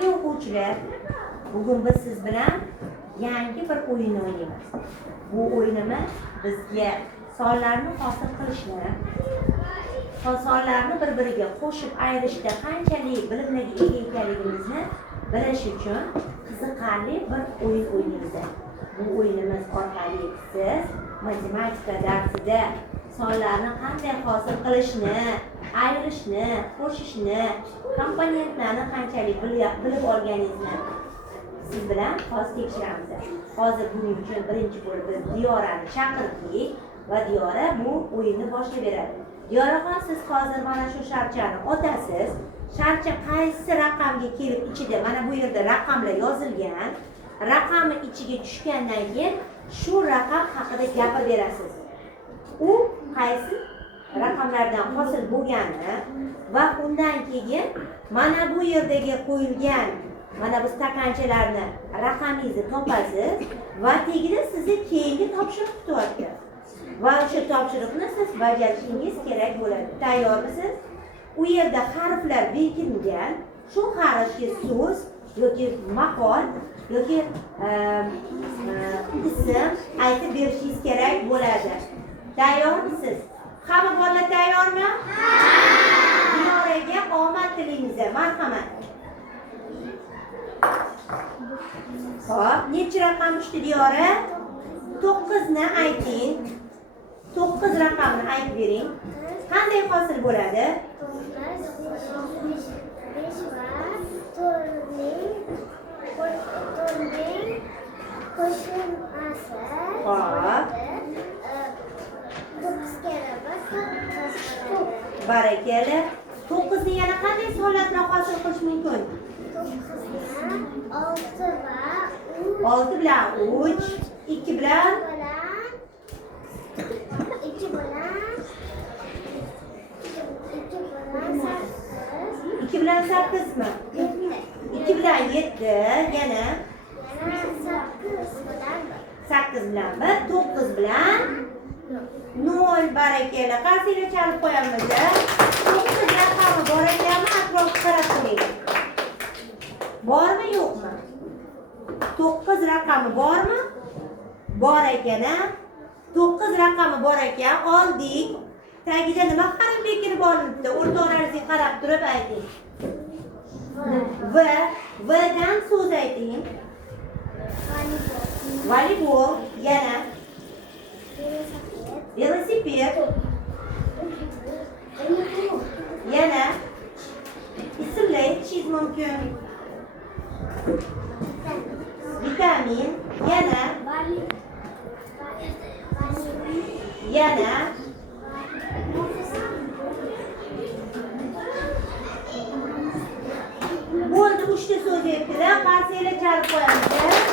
Hurmatli o'quvchilar, bugun biz siz bilan yangi bir o'yin o'ynaymiz. Bu o'yinimiz bizga sonlarni hosil qilishni, sonlarni bir-biriga qo'shib ayirishda qanchalik bilimlarga ega ekanligimizni bilish uchun qiziqarli bir o'yin o'ynaymiz. Bu o'yinimiz orqali siz matematika darsida sonlarni qanday hosil qilishni, ayirishni, qo'shishni, komponentlarni qanchalik bilib olganingizni siz bilan hozir tekshiramiz. Hozir buning uchun birinchi bo'lib biz Diyorani chaqirdik va Diyora bu o'yinni boshlab beradi. Diyoraxon, siz hozir mana shu sharchani otasiz. Sharcha qaysi raqamga kelib ichida mana bu yerda raqamlar yozilgan. Raqamni ichiga tushgandan keyin shu raqam haqida gapirib berasiz. U qaysi raqamlardan hosil bo'lgani va undan keyin mana bu yerdagi qo'yilgan mana bu stakanchalarni raqamingizni topasiz va tagida sizni keyingi topshiriq kutyapti. Va o'sha topshiriqni siz bajarishingiz kerak bo'ladi. Tayyormisiz? U yerda harflar berkilingan. Shu harfga so'z yoki maqol yoki ism aytib berishingiz kerak bo'ladi. Tayyormisiz? Hamma bolalar tayyormi? Diyoraga omad tilaymiz. Marhamat. Xo'p, necha raqam tushdi Diyora? 9 ni ayting. 9 raqamni aytib bering. Qanday hosil bo'ladi? 5 va 4ning qo'shilmasi. Xo'p. 9 kere Barakalla. 9 ni yana qanday sonlar bilan hosil qilish mumkin? 6 bilan 3, 2 bilan 2 bilan 8 mi? 2 bilan 7, yana 8 bilan 1, 9 bilan 0. Barakalla. Qarsiylar chalib qo'yamiz. 9 raqami bor ekanmi? Atrofga qarab qo'ying. Bormi, yo'qmi? 9 raqami bormi? Bor ekan. 9 raqami bor ekan. Oldik. Tagida nima qarab bekinib olibdi? O'rtoqlaringizga qarab turib ayting. V dan so'z ayting. Voleybol, yana velosiped, yana ismlar aytishingiz mumkin. Vitamin, yana bo'ldi, 3 ta so'z aytdilar. Qarsiylar chalib qo'yamiz.